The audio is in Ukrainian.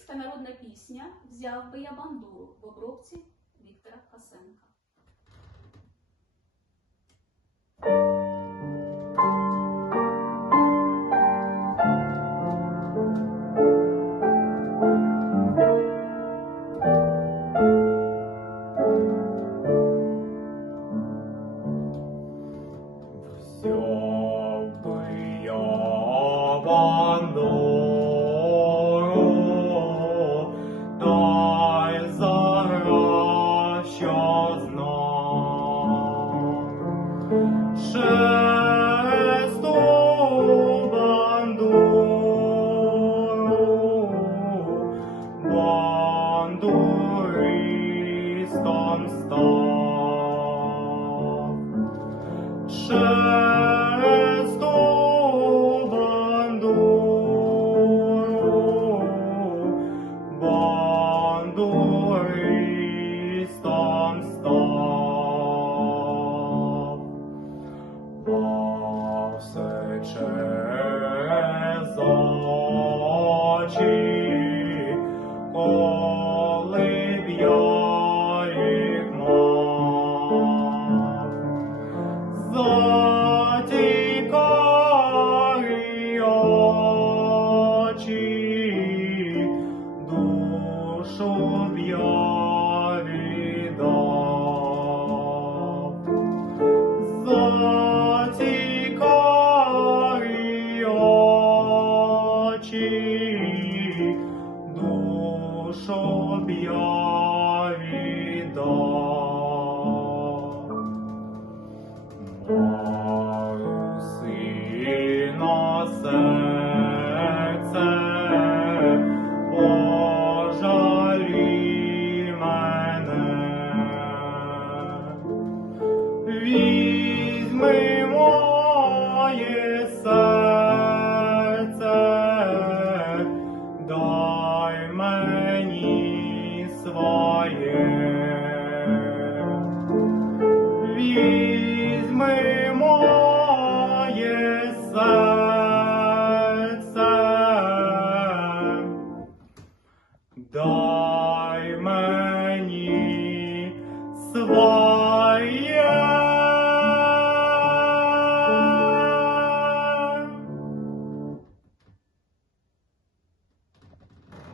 Українська народна пісня Взяв би я бандуру в обробці Віктора Хасенка. Взяв би я бандуру, бандуристом став. Через ту бандуру, Затікали очі, душу б я віддав. Затікали очі, душу б я дай мені своє.